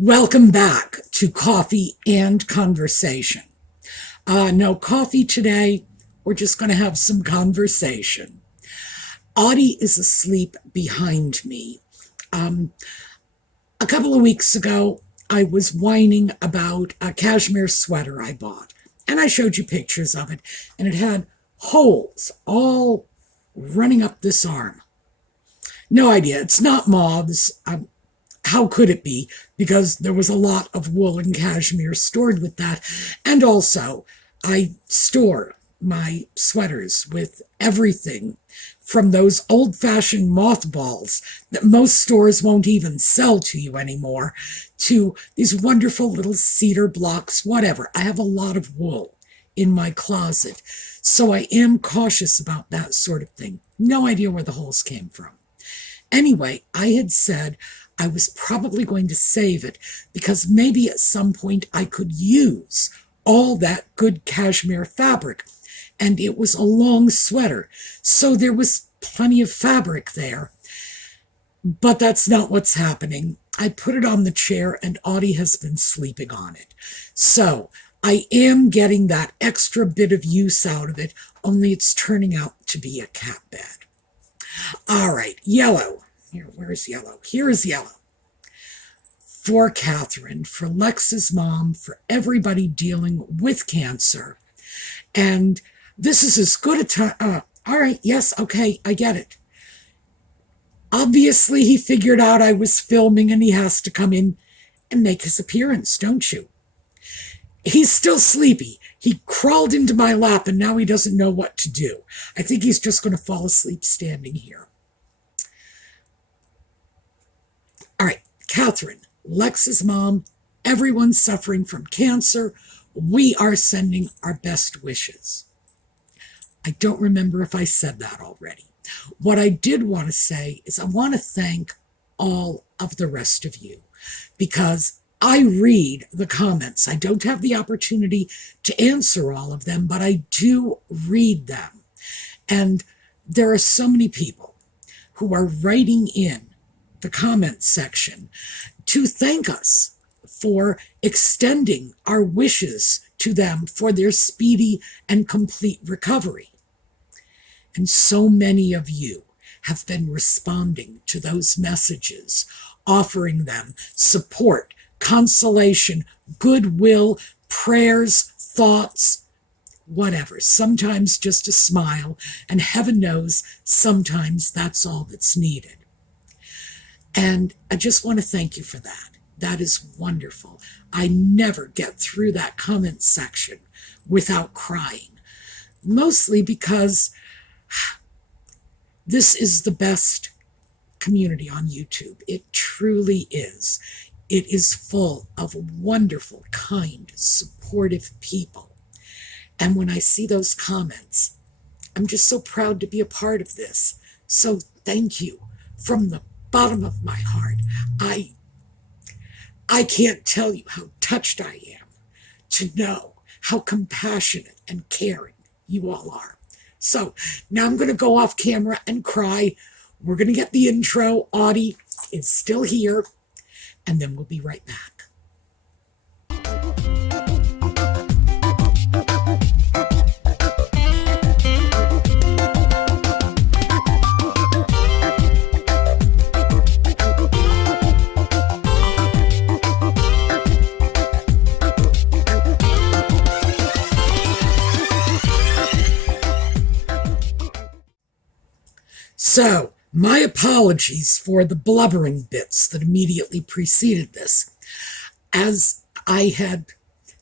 Welcome back to Coffee and Conversation. No coffee today. We're just going to have some conversation. Audie is asleep behind me. A couple of weeks ago, I was whining about a cashmere sweater I bought, and I showed you pictures of it, and it had holes all running up this arm. No idea. It's not moths. How could it be? Because there was a lot of wool and cashmere stored with that. And also, I store my sweaters with everything from those old-fashioned mothballs that most stores won't even sell to you anymore, to these wonderful little cedar blocks, whatever. I have a lot of wool in my closet, so I am cautious about that sort of thing. No idea where the holes came from. Anyway, I had said I was probably going to save it because maybe at some point I could use all that good cashmere fabric. And it was a long sweater, so there was plenty of fabric there. But that's not what's happening. I put it on the chair and Audie has been sleeping on it. So I am getting that extra bit of use out of it, only it's turning out to be a cat bed. All right, yellow. Here, where's yellow? Here is yellow. For Catherine, for Lex's mom, for everybody dealing with cancer. And this is as good a time. All right, yes, okay, I get it. Obviously, he figured out I was filming and he has to come in and make his appearance, don't you? He's still sleepy. He crawled into my lap and now he doesn't know what to do. I think he's just going to fall asleep standing here. All right, Catherine, Lex's mom, everyone suffering from cancer, we are sending our best wishes. I don't remember if I said that already. What I did want to say is I want to thank all of the rest of you because I read the comments. I don't have the opportunity to answer all of them, but I do read them. And there are so many people who are writing in the comment section to thank us for extending our wishes to them for their speedy and complete recovery. And so many of you have been responding to those messages, offering them support, consolation, goodwill, prayers, thoughts, whatever. Sometimes just a smile, and heaven knows sometimes that's all that's needed. And I just want to thank you for that. That is wonderful. I never get through that comment section without crying, mostly because this is the best community on YouTube. It truly is. It is full of wonderful, kind, supportive people. And when I see those comments, I'm just so proud to be a part of this. So thank you from the bottom of my heart. I can't tell you how touched I am to know how compassionate and caring you all are. So now I'm going to go off camera and cry. We're going to get the intro. Audie is still here, and then we'll be right back. So, my apologies for the blubbering bits that immediately preceded this. As I had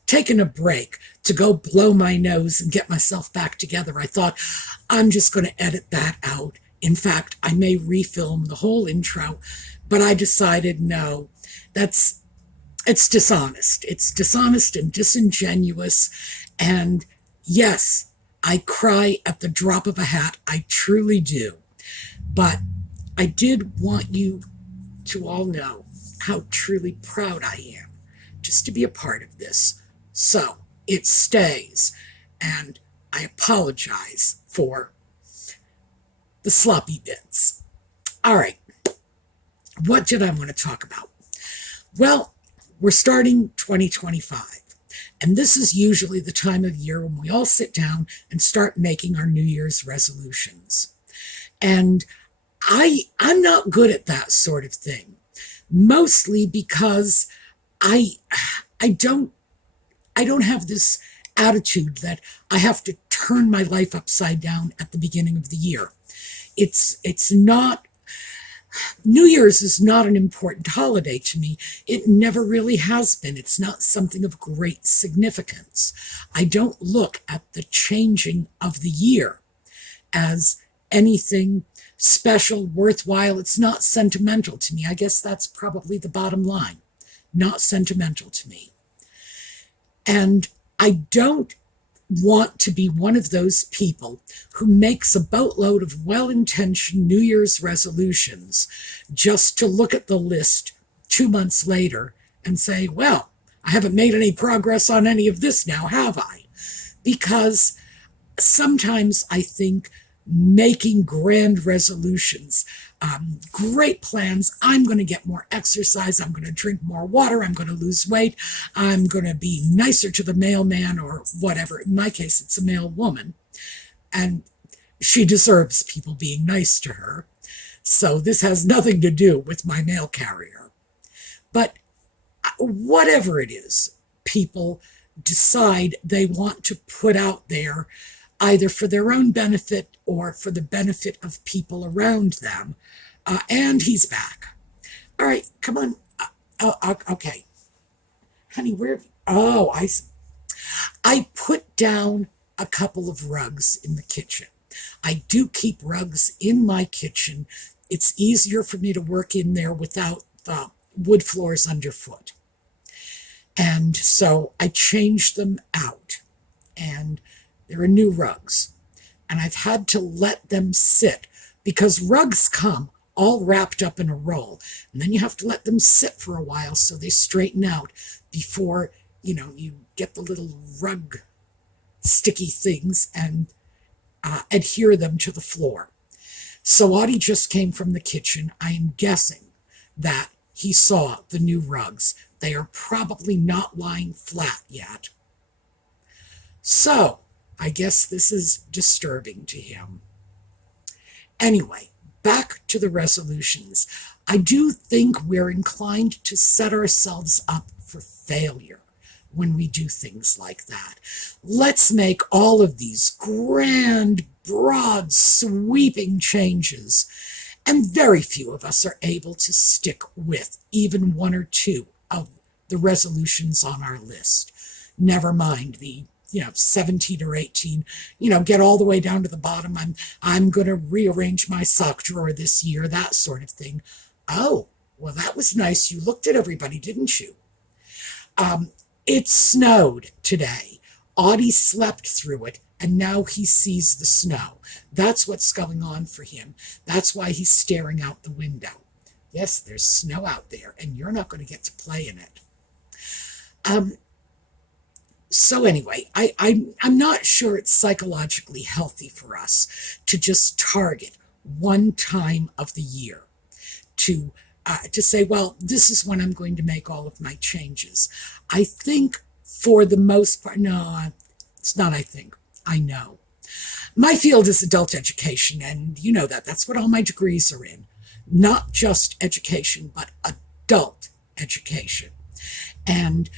taken a break to go blow my nose and get myself back together, I thought, I'm just going to edit that out. In fact, I may refilm the whole intro, but I decided no, it's dishonest. It's dishonest and disingenuous. And yes, I cry at the drop of a hat. I truly do. But I did want you to all know how truly proud I am just to be a part of this. So it stays, and I apologize for the sloppy bits. All right, what did I want to talk about? Well, We're starting 2025. And this is usually the time of year when we all sit down and start making our New Year's resolutions. And I'm not good at that sort of thing, mostly because I I don't I don't have this attitude that I have to turn my life upside down at the beginning of the year. It's not New Year's is not an important holiday to me. It never really has been. It's not something of great significance. I don't look at the changing of the year as anything special, worthwhile. It's not sentimental to me. I guess that's probably the bottom line. Not sentimental to me. And I don't want to be one of those people who makes a boatload of well-intentioned New Year's resolutions just to look at the list 2 months later and say, well, I haven't made any progress on any of this now, have I? Because sometimes I think making grand resolutions, great plans. I'm going to get more exercise. I'm going to drink more water. I'm going to lose weight. I'm going to be nicer to the mailman or whatever. In my case, it's a male woman. And she deserves people being nice to her. So this has nothing to do with my mail carrier. But whatever it is, people decide they want to put out there either for their own benefit or for the benefit of people around them. And he's back. All right, come on. Okay. Honey, where? Oh, I put down a couple of rugs in the kitchen. I do keep rugs in my kitchen. It's easier for me to work in there without the wood floors underfoot. And so I changed them out. And there are new rugs, and I've had to let them sit because rugs come all wrapped up in a roll, and then you have to let them sit for a while so they straighten out before, you get the little rug sticky things and adhere them to the floor. So Audie just came from the kitchen. I am guessing that he saw the new rugs. They are probably not lying flat yet. So I guess this is disturbing to him. Anyway, back to the resolutions. I do think we're inclined to set ourselves up for failure when we do things like that. Let's make all of these grand, broad, sweeping changes, and very few of us are able to stick with even one or two of the resolutions on our list. Never mind the 17 or 18, get all the way down to the bottom. I'm going to rearrange my sock drawer this year, that sort of thing. Oh, well, that was nice. You looked at everybody, didn't you? It snowed today. Audie slept through it, and now he sees the snow. That's what's going on for him. That's why he's staring out the window. Yes, there's snow out there, and you're not going to get to play in it. So anyway, I'm not sure it's psychologically healthy for us to just target one time of the year to say, well, this is when I'm going to make all of my changes. I think for the most part, no, it's not I think, I know. My field is adult education, and you know that. That's what all my degrees are in. Not just education, but adult education. And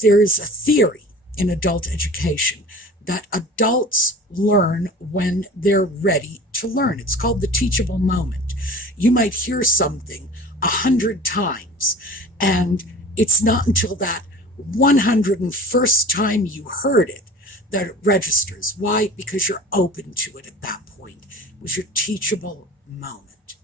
there is a theory in adult education that adults learn when they're ready to learn. It's called the teachable moment. You might hear something 100 times, and it's not until that 101st time you heard it that it registers. Why? Because you're open to it at that point. It was your teachable moment.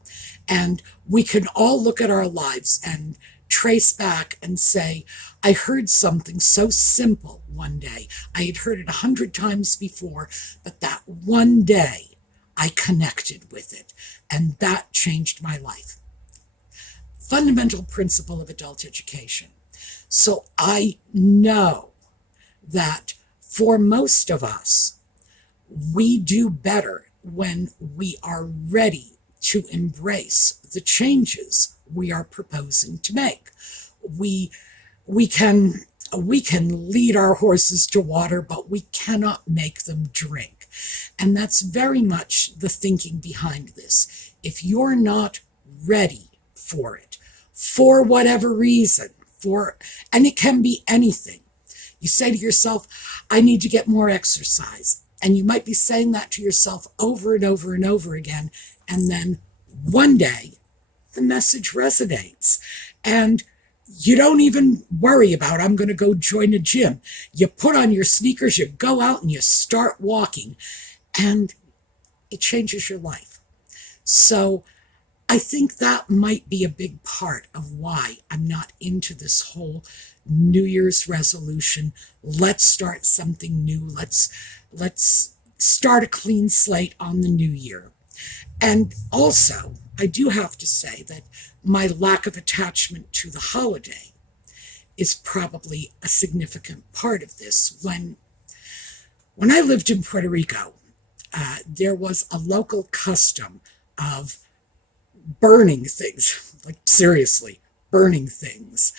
And we can all look at our lives and trace back and say, I heard something so simple one day. I had heard it 100 times before, but that one day I connected with it, and that changed my life. Fundamental principle of adult education. So I know that for most of us, we do better when we are ready to embrace the changes we are proposing to make. We we can we can lead our horses to water, but we cannot make them drink. And that's very much the thinking behind this. If you're not ready for it, for whatever reason, and it can be anything. You say to yourself, I need to get more exercise. And you might be saying that to yourself over and over and over again. And then one day, the message resonates. And you don't even worry about, I'm going to go join a gym. You put on your sneakers, you go out and you start walking. And it changes your life. So I think that might be a big part of why I'm not into this whole New Year's resolution. Let's start something new. Let's start a clean slate on the new year. And also, I do have to say that my lack of attachment to the holiday is probably a significant part of this. When I lived in Puerto Rico, there was a local custom of burning things, like seriously, burning things.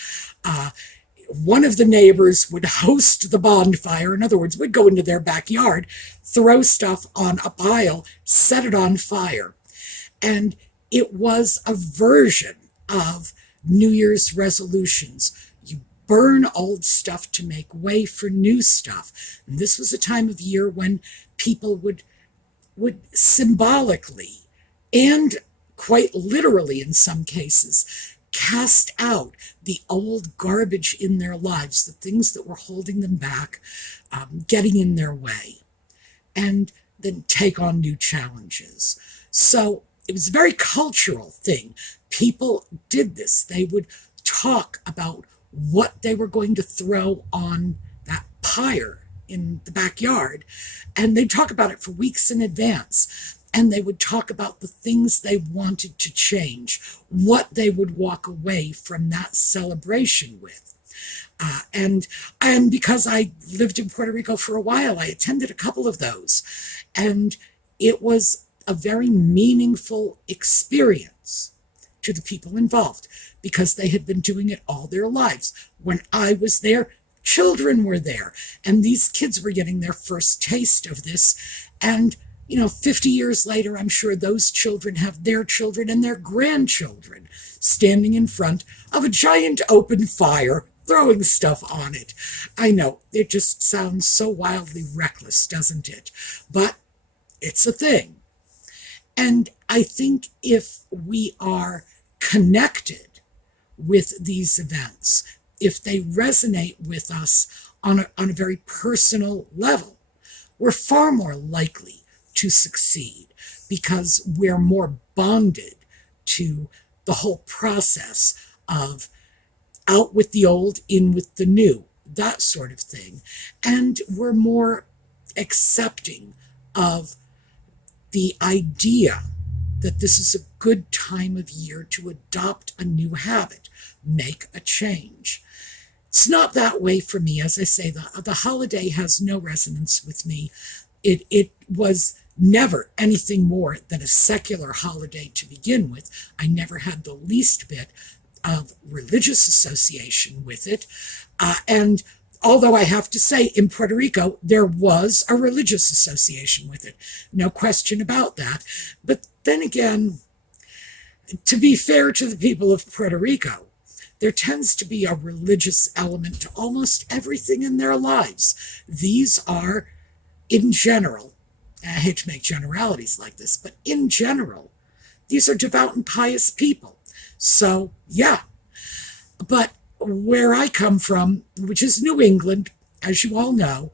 One of the neighbors would host the bonfire. In other words, we'd go into their backyard, throw stuff on a pile, set it on fire. And it was a version of New Year's resolutions. You burn old stuff to make way for new stuff. And this was a time of year when people would symbolically and quite literally in some cases cast out the old garbage in their lives, the things that were holding them back, getting in their way, and then take on new challenges. So it was a very cultural thing. People did this. They would talk about what they were going to throw on that pyre in the backyard, and they'd talk about it for weeks in advance. And they would talk about the things they wanted to change, what they would walk away from that celebration with. And because I lived in Puerto Rico for a while, I attended a couple of those. And it was a very meaningful experience to the people involved because they had been doing it all their lives. When I was there, children were there. And these kids were getting their first taste of this. And 50 years later, I'm sure those children have their children and their grandchildren standing in front of a giant open fire, throwing stuff on it. I know, it just sounds so wildly reckless, doesn't it? But it's a thing. And I think if we are connected with these events, if they resonate with us on a very personal level, we're far more likely to succeed because we're more bonded to the whole process of out with the old, in with the new, that sort of thing. And we're more accepting of the idea that this is a good time of year to adopt a new habit, make a change. It's not that way for me. As I say, the holiday has no resonance with me. It was never anything more than a secular holiday to begin with. I never had the least bit of religious association with it. And although I have to say, in Puerto Rico, there was a religious association with it. No question about that. But then again, to be fair to the people of Puerto Rico, there tends to be a religious element to almost everything in their lives. These are, in general, I hate to make generalities like this, but in general, these are devout and pious people. So, yeah. But where I come from, which is New England, as you all know,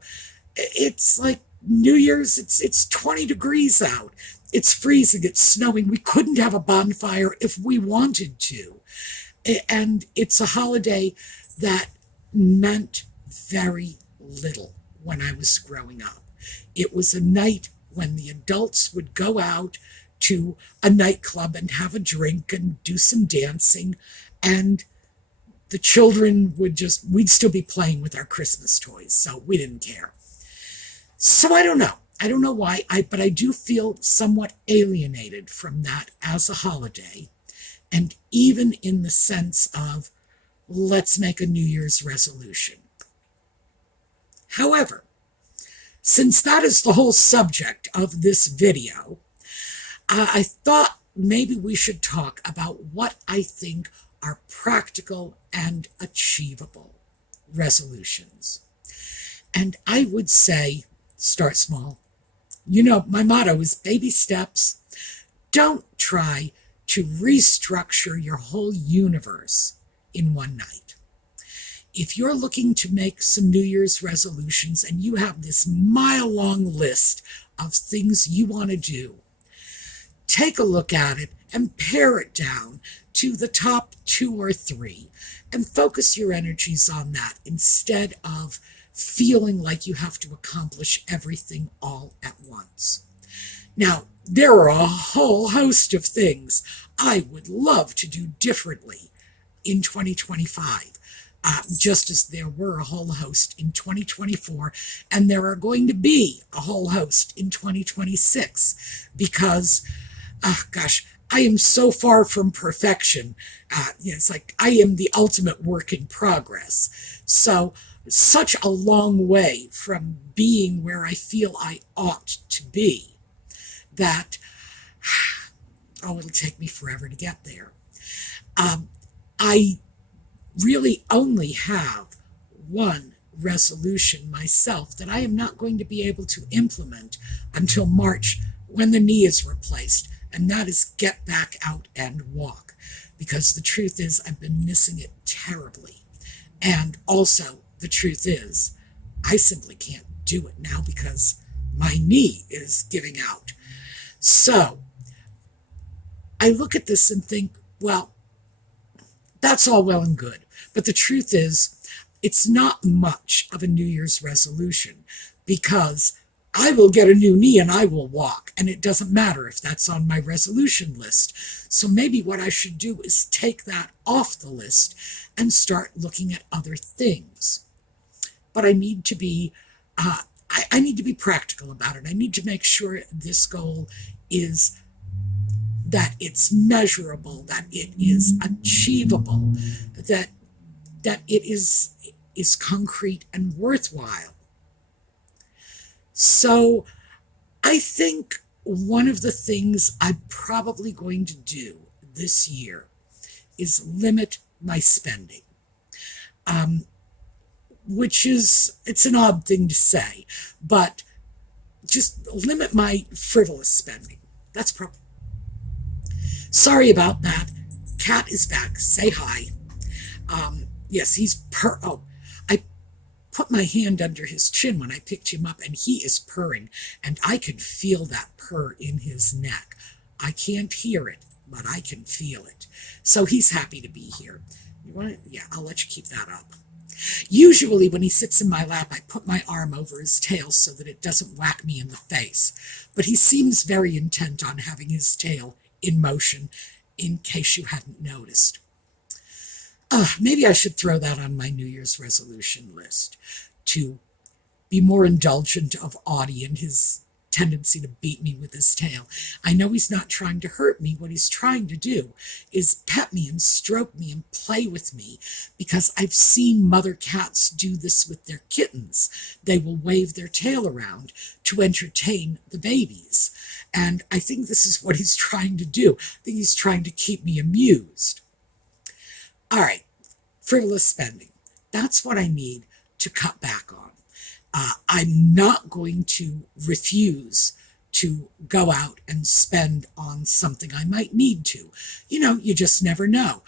it's like New Year's, it's 20 degrees out. It's freezing, it's snowing. We couldn't have a bonfire if we wanted to. And it's a holiday that meant very little when I was growing up. It was a night when the adults would go out to a nightclub and have a drink and do some dancing, and the children we'd still be playing with our Christmas toys, so we didn't care. So I don't know. I don't know why, but I do feel somewhat alienated from that as a holiday, and even in the sense of let's make a New Year's resolution. However, since that is the whole subject of this video, I thought maybe we should talk about what I think are practical and achievable resolutions. And I would say, start small. You know, my motto is baby steps. Don't try to restructure your whole universe in one night. If you're looking to make some New Year's resolutions and you have this mile-long list of things you want to do, take a look at it and pare it down to the top 2 or 3 and focus your energies on that instead of feeling like you have to accomplish everything all at once. Now, there are a whole host of things I would love to do differently in 2025, just as there were a whole host in 2024, and there are going to be a whole host in 2026, because, gosh, I am so far from perfection. It's like I am the ultimate work in progress. So, such a long way from being where I feel I ought to be that, it'll take me forever to get there. I really only have one resolution myself that I am not going to be able to implement until March when the knee is replaced, and that is get back out and walk, because the truth is I've been missing it terribly. And also, the truth is, I simply can't do it now because my knee is giving out. So, I look at this and think, well, that's all well and good. But the truth is, it's not much of a New Year's resolution, because I will get a new knee and I will walk, and it doesn't matter if that's on my resolution list. So maybe what I should do is take that off the list and start looking at other things. But I need to be I need to be practical about it. I need to make sure this goal is that it's measurable, that it is achievable, that it is concrete and worthwhile. So I think one of the things I'm probably going to do this year is limit my spending. Which is, it's an odd thing to say, but just limit my frivolous spending. That's probably. Sorry about that. Cat is back. Say hi. Yes, he's I put my hand under his chin when I picked him up, and he is purring, and I can feel that purr in his neck. I can't hear it, but I can feel it. So he's happy to be here. You want to? Yeah, I'll let you keep that up. Usually when he sits in my lap, I put my arm over his tail so that it doesn't whack me in the face. But he seems very intent on having his tail in motion, in case you hadn't noticed. Maybe I should throw that on my New Year's resolution list, to be more indulgent of Audie and his tendency to beat me with his tail. I know he's not trying to hurt me. What he's trying to do is pet me and stroke me and play with me, because I've seen mother cats do this with their kittens. They will wave their tail around to entertain the babies. And I think this is what he's trying to do. I think he's trying to keep me amused. All right, frivolous spending. That's what I need to cut back on. I'm not going to refuse to go out and spend on something I might need to. You know, you just never know.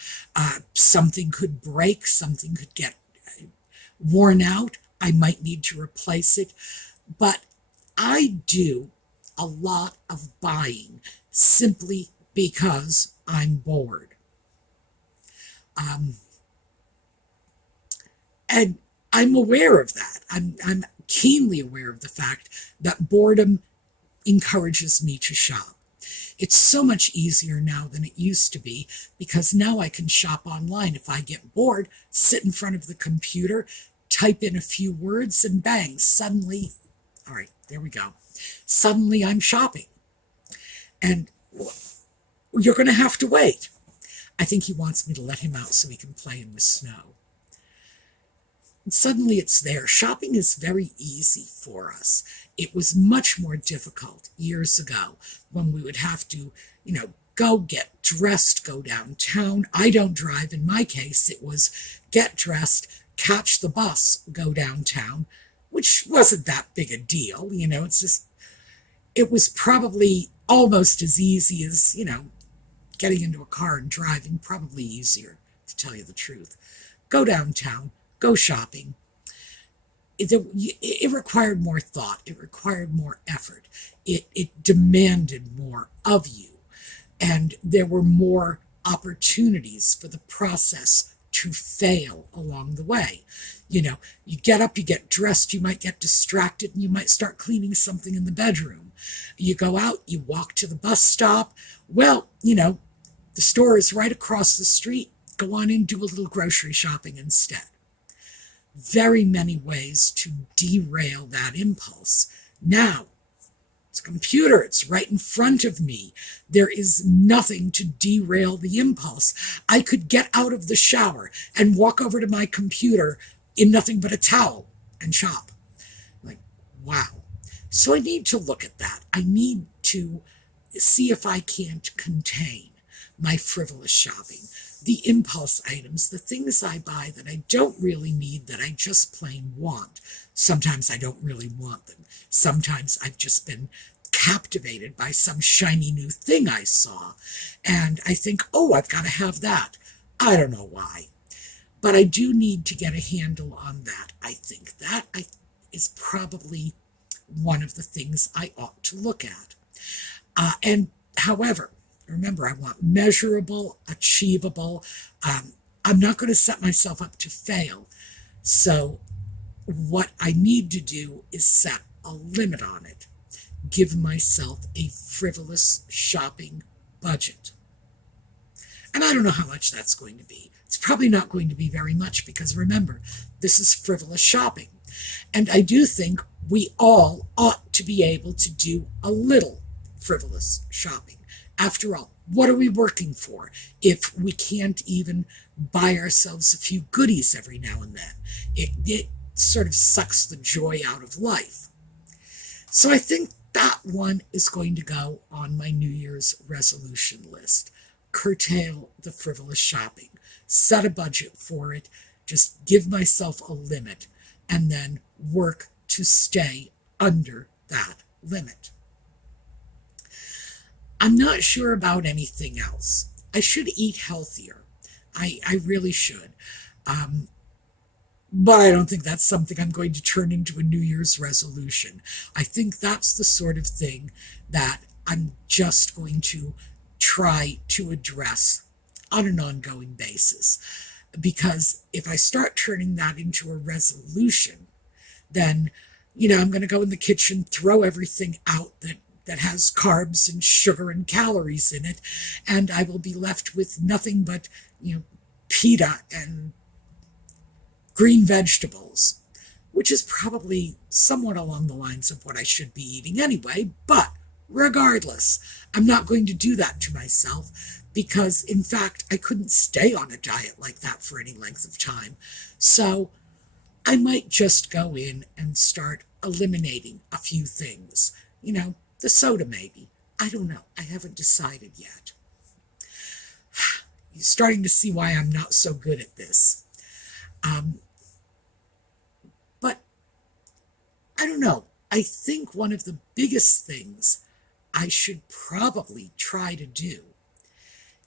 Something could break, something could get worn out. I might need to replace it. But I do a lot of buying simply because I'm bored. And I'm aware of that. I'm keenly aware of the fact that boredom encourages me to shop. It's so much easier now than it used to be, because now I can shop online. If I get bored, sit in front of the computer, type in a few words, and bang, suddenly, all right, there we go. Suddenly I'm shopping. And you're going to have to wait. I think he wants me to let him out so he can play in the snow. And suddenly it's there. Shopping is very easy for us. It was much more difficult years ago when we would have to, go get dressed, go downtown. I don't drive. In my case, it was get dressed, catch the bus, go downtown, which wasn't that big a deal. It's just, it was probably almost as easy as, getting into a car and driving, probably easier, to tell you the truth. Go downtown, go shopping. It required more thought. It required more effort. It demanded more of you. And there were more opportunities for the process to fail along the way. You get up, you get dressed, you might get distracted, and you might start cleaning something in the bedroom. You go out, you walk to the bus stop. Well, the store is right across the street. Go on in, do a little grocery shopping instead. Very many ways to derail that impulse. Now, it's a computer, it's right in front of me. There is nothing to derail the impulse. I could get out of the shower and walk over to my computer in nothing but a towel and shop. Like, wow. So I need to look at that. I need to see if I can't contain my frivolous shopping, the impulse items, the things I buy that I don't really need, that I just plain want. Sometimes I don't really want them. Sometimes I've just been captivated by some shiny new thing I saw, and I think, oh, I've got to have that. I don't know why, but I do need to get a handle on that. I think that is probably one of the things I ought to look at. And however, remember, I want measurable, achievable. I'm not going to set myself up to fail. So what I need to do is set a limit on it. Give myself a frivolous shopping budget. And I don't know how much that's going to be. It's probably not going to be very much because remember, this is frivolous shopping. And I do think we all ought to be able to do a little frivolous shopping. After all, what are we working for if we can't even buy ourselves a few goodies every now and then? It sort of sucks the joy out of life. So I think that one is going to go on my New Year's resolution list. Curtail the frivolous shopping. Set a budget for it. Just give myself a limit and then work to stay under that limit. I'm not sure about anything else. I should eat healthier. I really should. But I don't think that's something I'm going to turn into a New Year's resolution. I think that's the sort of thing that I'm just going to try to address on an ongoing basis. Because if I start turning that into a resolution, then, I'm going to go in the kitchen, throw everything out that has carbs and sugar and calories in it, and I will be left with nothing but, pita and green vegetables, which is probably somewhat along the lines of what I should be eating anyway. But regardless, I'm not going to do that to myself because, in fact, I couldn't stay on a diet like that for any length of time. So I might just go in and start eliminating a few things. The soda maybe. I don't know. I haven't decided yet. You're starting to see why I'm not so good at this. But I don't know. I think one of the biggest things I should probably try to do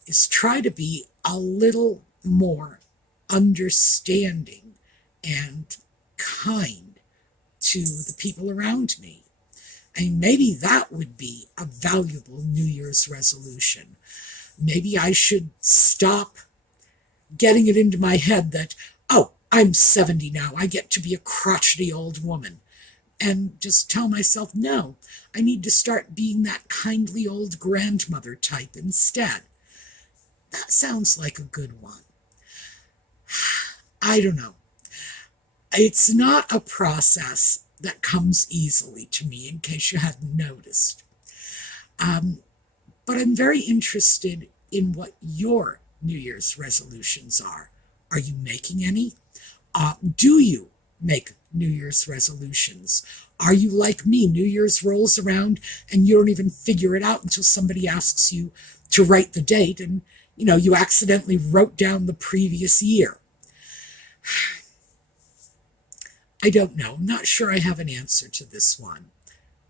is try to be a little more understanding and kind to the people around me. I mean, maybe that would be a valuable New Year's resolution. Maybe I should stop getting it into my head that, oh, I'm 70 now, I get to be a crotchety old woman. And just tell myself, no, I need to start being that kindly old grandmother type instead. That sounds like a good one. I don't know. It's not a process that comes easily to me, in case you hadn't noticed. But I'm very interested in what your New Year's resolutions are. Are you making any? Do you make New Year's resolutions? Are you like me? New Year's rolls around and you don't even figure it out until somebody asks you to write the date, and you accidentally wrote down the previous year. I don't know. I'm not sure I have an answer to this one.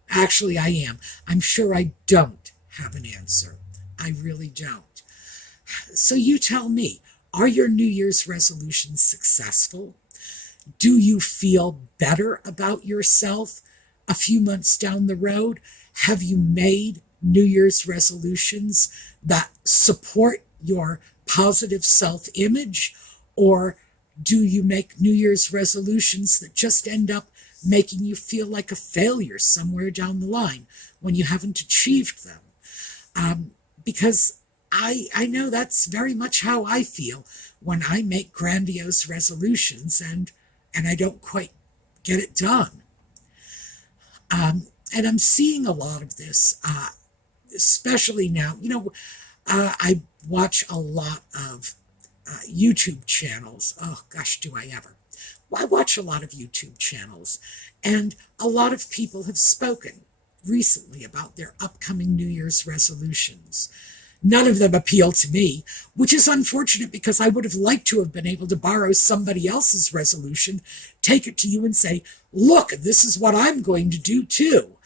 Actually, I am. I'm sure I don't have an answer. I really don't. So you tell me, are your New Year's resolutions successful? Do you feel better about yourself a few months down the road? Have you made New Year's resolutions that support your positive self-image? Or do you make New Year's resolutions that just end up making you feel like a failure somewhere down the line when you haven't achieved them? Because I know that's very much how I feel when I make grandiose resolutions and I don't quite get it done. And I'm seeing a lot of this, especially now. I watch a lot of YouTube channels. Oh, gosh, do I ever. Well, I watch a lot of YouTube channels, and a lot of people have spoken recently about their upcoming New Year's resolutions. None of them appeal to me, which is unfortunate because I would have liked to have been able to borrow somebody else's resolution, take it to you and say, look, this is what I'm going to do too.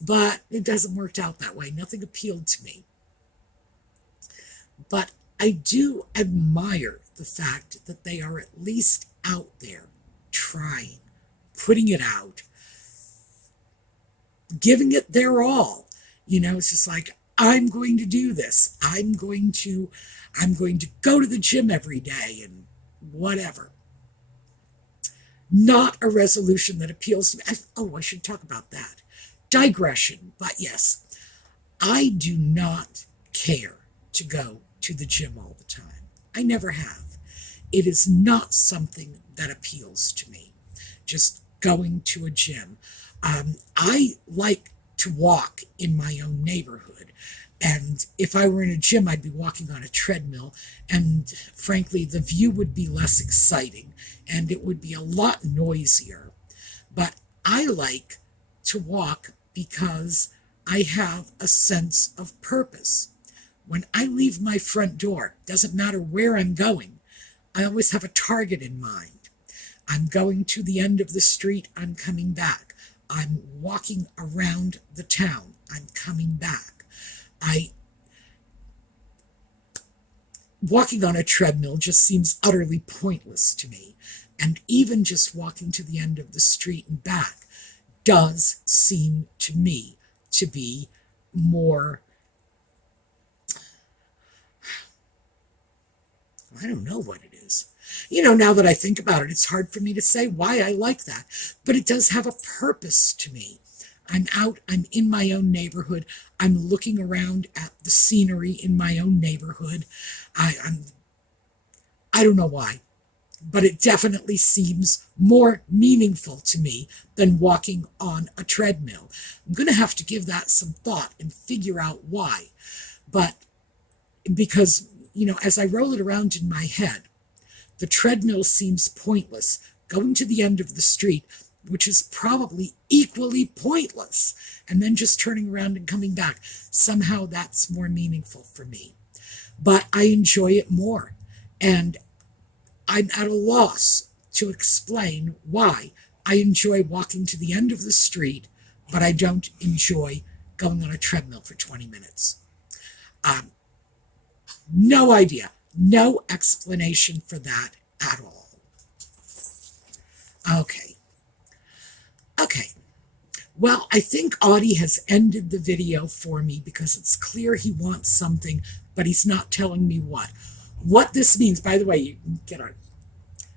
But it doesn't work out that way. Nothing appealed to me. But I do admire the fact that they are at least out there trying, putting it out, giving it their all. It's just like, I'm going to do this. I'm going to go to the gym every day and whatever. Not a resolution that appeals to me. I should talk about that. Digression, but yes, I do not care to go to the gym all the time. I never have. It is not something that appeals to me, just going to a gym. I like to walk in my own neighborhood. And if I were in a gym, I'd be walking on a treadmill. And frankly, the view would be less exciting and it would be a lot noisier. But I like to walk because I have a sense of purpose. When I leave my front door, doesn't matter where I'm going, I always have a target in mind. I'm going to the end of the street, I'm coming back. I'm walking around the town, I'm coming back. Walking on a treadmill just seems utterly pointless to me. And even just walking to the end of the street and back does seem to me to be more, I don't know what it is. Now that I think about it, it's hard for me to say why I like that. But it does have a purpose to me. I'm out, I'm in my own neighborhood, I'm looking around at the scenery in my own neighborhood. I don't know why, but it definitely seems more meaningful to me than walking on a treadmill. I'm going to have to give that some thought and figure out why. But because, as I roll it around in my head, the treadmill seems pointless. Going to the end of the street, which is probably equally pointless, and then just turning around and coming back. Somehow that's more meaningful for me. But I enjoy it more. And I'm at a loss to explain why I enjoy walking to the end of the street, but I don't enjoy going on a treadmill for 20 minutes. No idea. No explanation for that at all. Okay. Well, I think Audie has ended the video for me because it's clear he wants something, but he's not telling me what. What this means, by the way, you can get our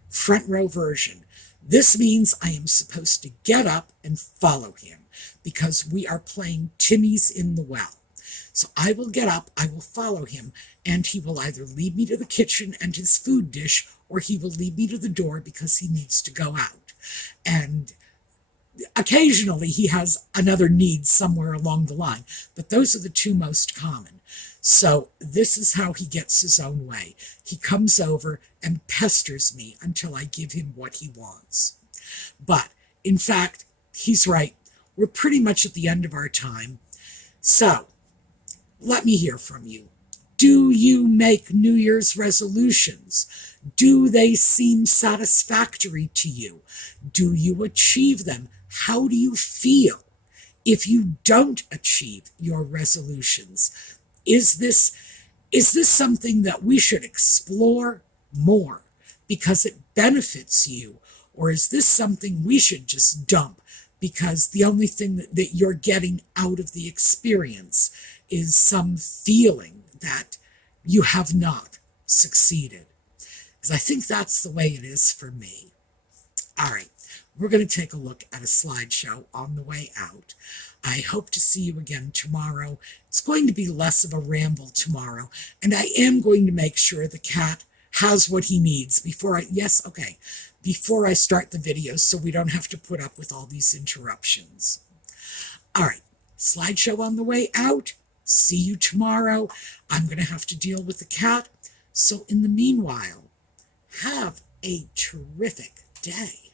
front row version. This means I am supposed to get up and follow him because we are playing Timmy's in the Well. So I will get up, I will follow him, and he will either lead me to the kitchen and his food dish, or he will lead me to the door because he needs to go out. And occasionally he has another need somewhere along the line, but those are the two most common. So this is how he gets his own way. He comes over and pesters me until I give him what he wants. But in fact, he's right. We're pretty much at the end of our time. So let me hear from you. Do you make New Year's resolutions? Do they seem satisfactory to you? Do you achieve them? How do you feel if you don't achieve your resolutions? Is this something that we should explore more because it benefits you? Or is this something we should just dump because the only thing that you're getting out of the experience is some feeling that you have not succeeded? Because I think that's the way it is for me. All right, we're going to take a look at a slideshow on the way out. I hope to see you again tomorrow. It's going to be less of a ramble tomorrow, and I am going to make sure the cat has what he needs before I start the video so we don't have to put up with all these interruptions. All right, slideshow on the way out. See you tomorrow. I'm going to have to deal with the cat. So in the meanwhile, have a terrific day.